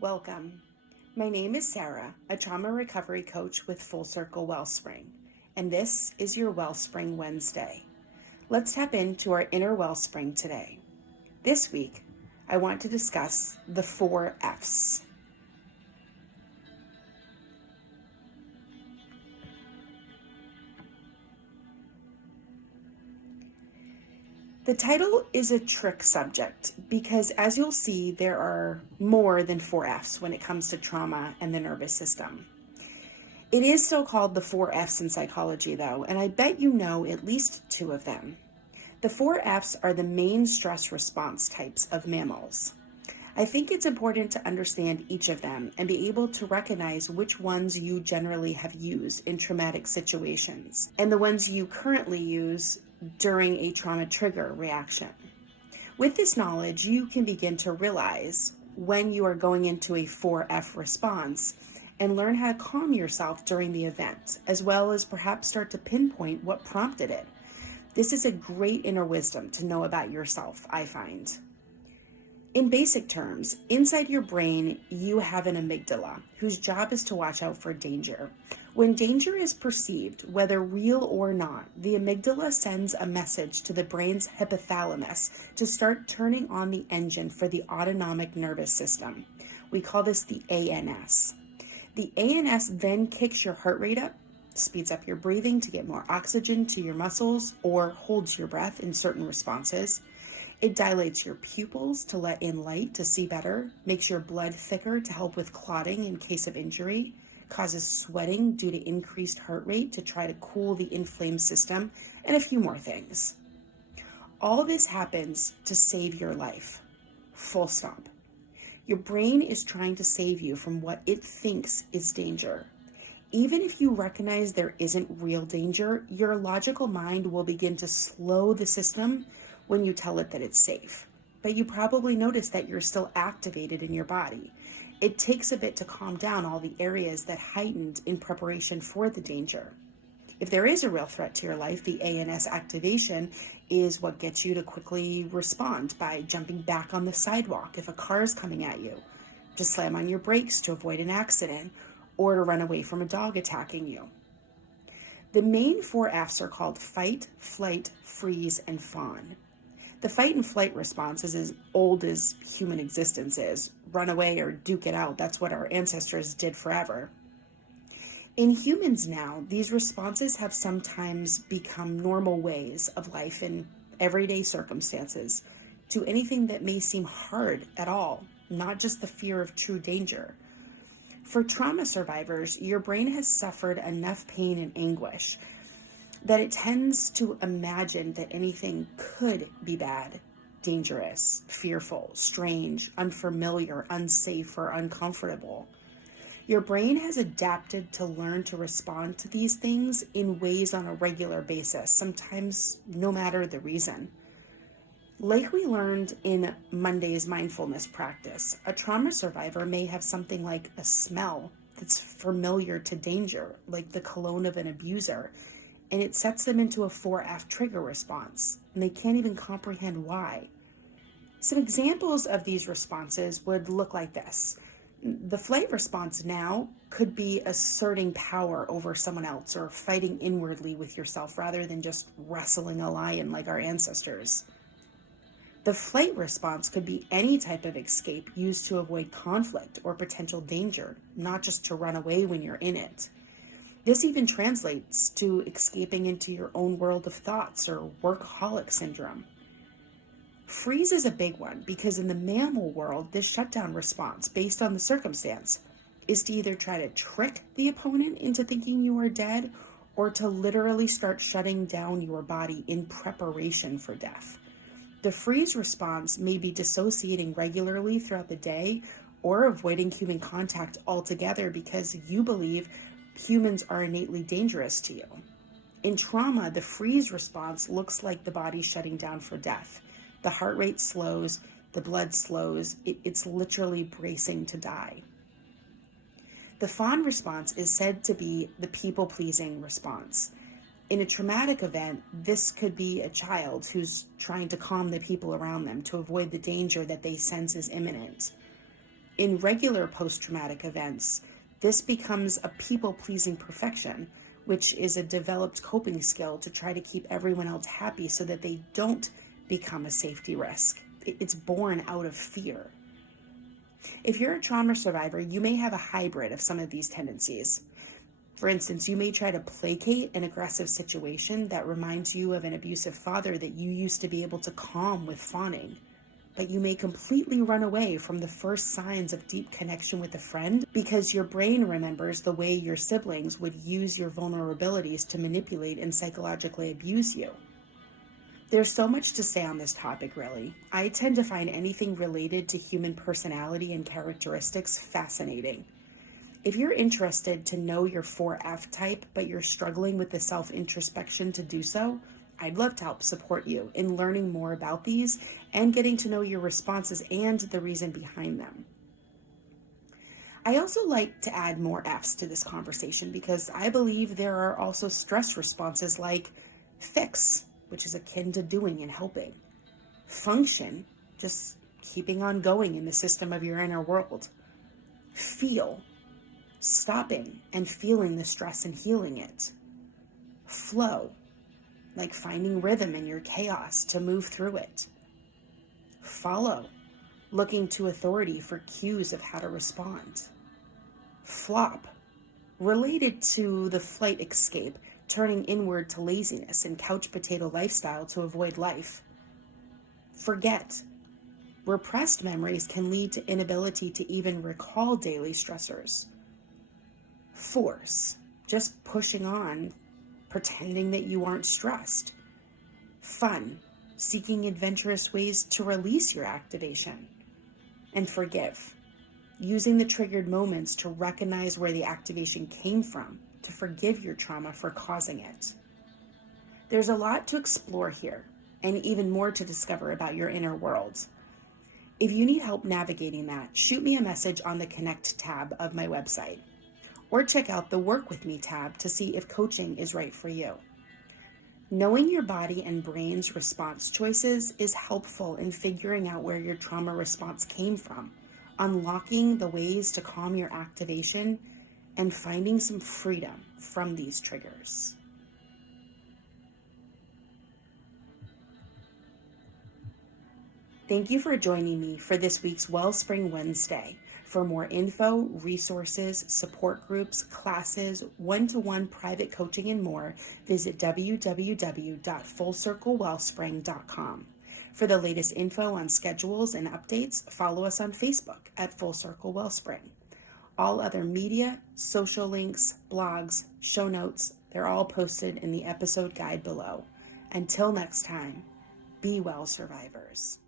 Welcome. My name is Sara, a trauma recovery coach with Full Circle Wellspring, and this is your Wellspring Wednesday. Let's tap into our inner wellspring today. This week, I want to discuss the 4 F's. The title is a trick subject because, as you'll see, there are more than 4 F's when it comes to trauma and the nervous system. It is still called the 4 F's in psychology, though, and I bet you know at least 2 of them. The 4 F's are the main stress response types of mammals. I think it's important to understand each of them and be able to recognize which ones you generally have used in traumatic situations and the ones you currently use during a trauma trigger reaction. With this knowledge, you can begin to realize when you are going into a 4F response and learn how to calm yourself during the event, as well as perhaps start to pinpoint what prompted it. This is a great inner wisdom to know about yourself, I find. In basic terms, inside your brain, you have an amygdala, whose job is to watch out for danger. When danger is perceived, whether real or not, the amygdala sends a message to the brain's hypothalamus to start turning on the engine for the autonomic nervous system. We call this the ANS. The ANS then kicks your heart rate up, speeds up your breathing to get more oxygen to your muscles, or holds your breath in certain responses. It dilates your pupils to let in light to see better, makes your blood thicker to help with clotting in case of injury, causes sweating due to increased heart rate to try to cool the inflamed system, and a few more things. All this happens to save your life. Full stop. Your brain is trying to save you from what it thinks is danger. Even if you recognize there isn't real danger, your logical mind will begin to slow the system when you tell it that it's safe. But you probably notice that you're still activated in your body. It takes a bit to calm down all the areas that heightened in preparation for the danger. If there is a real threat to your life, the ANS activation is what gets you to quickly respond by jumping back on the sidewalk if a car is coming at you, to slam on your brakes to avoid an accident, or to run away from a dog attacking you. The main 4 F's are called fight, flight, freeze, and fawn. The fight and flight response is as old as human existence is. Run away or duke it out. That's what our ancestors did forever. In humans now, these responses have sometimes become normal ways of life in everyday circumstances to anything that may seem hard at all, not just the fear of true danger. For trauma survivors, your brain has suffered enough pain and anguish that it tends to imagine that anything could be bad, dangerous, fearful, strange, unfamiliar, unsafe, or uncomfortable. Your brain has adapted to learn to respond to these things in ways on a regular basis, sometimes no matter the reason. Like we learned in Monday's mindfulness practice, a trauma survivor may have something like a smell that's familiar to danger, like the cologne of an abuser, and it sets them into a 4F trigger response, and they can't even comprehend why. Some examples of these responses would look like this. The flight response now could be asserting power over someone else or fighting inwardly with yourself rather than just wrestling a lion like our ancestors. The flight response could be any type of escape used to avoid conflict or potential danger, not just to run away when you're in it. This even translates to escaping into your own world of thoughts or workaholic syndrome. Freeze is a big one because in the mammal world, this shutdown response, based on the circumstance, is to either try to trick the opponent into thinking you are dead or to literally start shutting down your body in preparation for death. The freeze response may be dissociating regularly throughout the day or avoiding human contact altogether because you believe humans are innately dangerous to you. In trauma, the freeze response looks like the body shutting down for death. The heart rate slows, the blood slows, it's literally bracing to die. The fawn response is said to be the people-pleasing response. In a traumatic event, this could be a child who's trying to calm the people around them to avoid the danger that they sense is imminent. In regular post-traumatic events, this becomes a people-pleasing perfection, which is a developed coping skill to try to keep everyone else happy so that they don't become a safety risk. It's born out of fear. If you're a trauma survivor, you may have a hybrid of some of these tendencies. For instance, you may try to placate an aggressive situation that reminds you of an abusive father that you used to be able to calm with fawning. But you may completely run away from the first signs of deep connection with a friend because your brain remembers the way your siblings would use your vulnerabilities to manipulate and psychologically abuse you. There's so much to say on this topic, really. I tend to find anything related to human personality and characteristics fascinating. If you're interested to know your 4F type, but you're struggling with the self-introspection to do so, I'd love to help support you in learning more about these and getting to know your responses and the reason behind them. I also like to add more Fs to this conversation because I believe there are also stress responses like fix, which is akin to doing and helping. Function, just keeping on going in the system of your inner world. Feel, stopping and feeling the stress and healing it. Flow, like finding rhythm in your chaos to move through it. Follow, looking to authority for cues of how to respond. Flop, related to the flight escape, turning inward to laziness and couch potato lifestyle to avoid life. Forget, repressed memories can lead to inability to even recall daily stressors. Force, just pushing on, pretending that you aren't stressed. Fun, seeking adventurous ways to release your activation. And forgive, using the triggered moments to recognize where the activation came from, to forgive your trauma for causing it. There's a lot to explore here, and even more to discover about your inner world. If you need help navigating that, shoot me a message on the Connect tab of my website, or check out the Work With Me tab to see if coaching is right for you. Knowing your body and brain's response choices is helpful in figuring out where your trauma response came from, unlocking the ways to calm your activation, and finding some freedom from these triggers. Thank you for joining me for this week's Wellspring Wednesday. For more info, resources, support groups, classes, one-to-one private coaching, and more, visit www.fullcirclewellspring.com. For the latest info on schedules and updates, follow us on Facebook at Full Circle Wellspring. All other media, social links, blogs, show notes, they're all posted in the episode guide below. Until next time, be well, survivors.